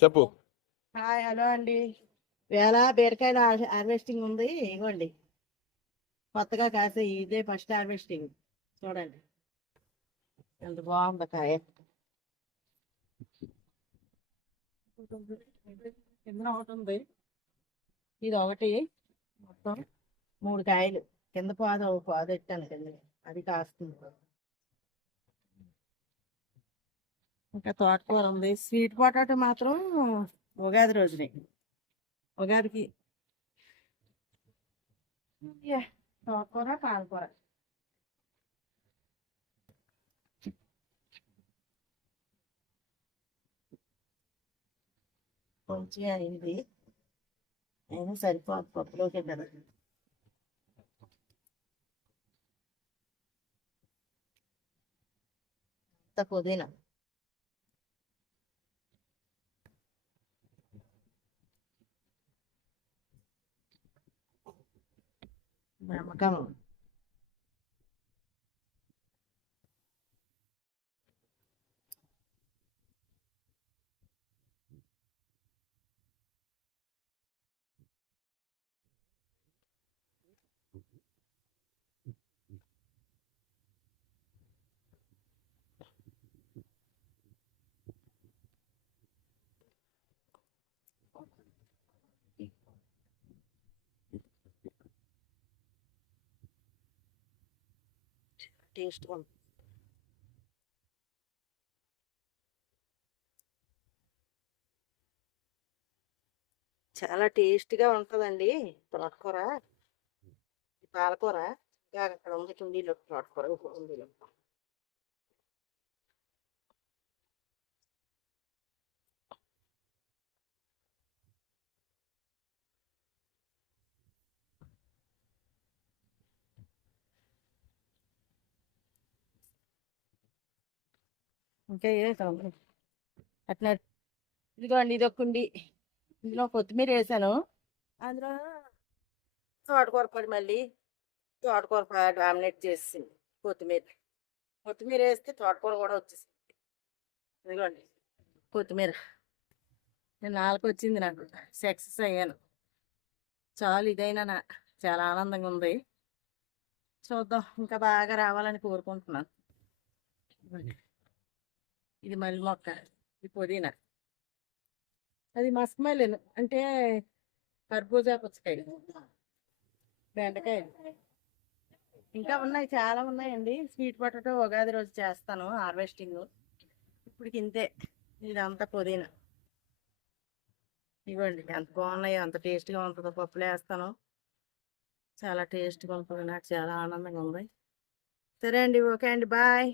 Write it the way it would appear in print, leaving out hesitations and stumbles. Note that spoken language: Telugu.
చెప్పు. హాయ్ హలో అండి. వేళ బీరకాయల హార్వెస్టింగ్ ఉంది. ఇవ్వండి కొత్తగా కాసే ఇదే ఫస్ట్ హార్వెస్టింగ్. చూడండి ఎంత బాగుందో కాయ. కింద ఒకటి ఉంది, ఇది ఒకటి. మొత్తం 3 కాయలు. కింద పాదు ఎట్టాను కింద, అది కాస్తుంది. ఇంకా తోటకూర ఉంది. స్వీట్ పొటాటో మాత్రం ఉగాది రోజునే, ఉగాదికి. తోటకూర పాలకూర. కొంచెం అయింది, అయినా సరిపోదు పప్పులోకే కదా. అంత పుదీనా, నమ్మకం. టేస్ట్ చాలా టేస్ట్గా ఉంటుందండి తోటకూర. పాలకూర ఇంకా అక్కడ ఉంది కుండీలో, తోటకూర కుండీలో. ఇంకా ఏ అట్లా. ఇదిగోండి ఇది ఒక కుండి, ఇందులో కొత్తిమీర వేసాను. అందులో తోటకూర పొడి, మళ్ళీ తోటకూర డామినేట్ చేసింది కొత్తిమీర. కొత్తిమీర వేస్తే తోటకూర కూడా వచ్చేసింది. ఇదిగోండి కొత్తిమీర. నేను 4 వచ్చింది, నాకు సక్సెస్ అయ్యాను. చాలు, ఇదైనా చాలా ఆనందంగా ఉంది. చూద్దాం, ఇంకా బాగా రావాలని కోరుకుంటున్నాను. ఇది మల్లి మొక్క, ఇది పుదీనా, అది మస్క్ మెలన్ అంటే కర్బూజా పుచ్చకాయ, బెండకాయ. ఇంకా ఉన్నాయి, చాలా ఉన్నాయండి. స్వీట్ పొటాటో ఉగాది రోజు చేస్తాను హార్వెస్టింగ్. ఇప్పుడు ఇంతే. ఇదంతా పుదీనా. ఇవ్వండి ఎంత బాగున్నాయో, అంత టేస్ట్గా ఉంటుందో. పప్పులో వేస్తాను, చాలా టేస్ట్గా ఉంటుంది. నాకు చాలా ఆనందంగా ఉంది. సరే అండి, ఓకే అండి, బాయ్.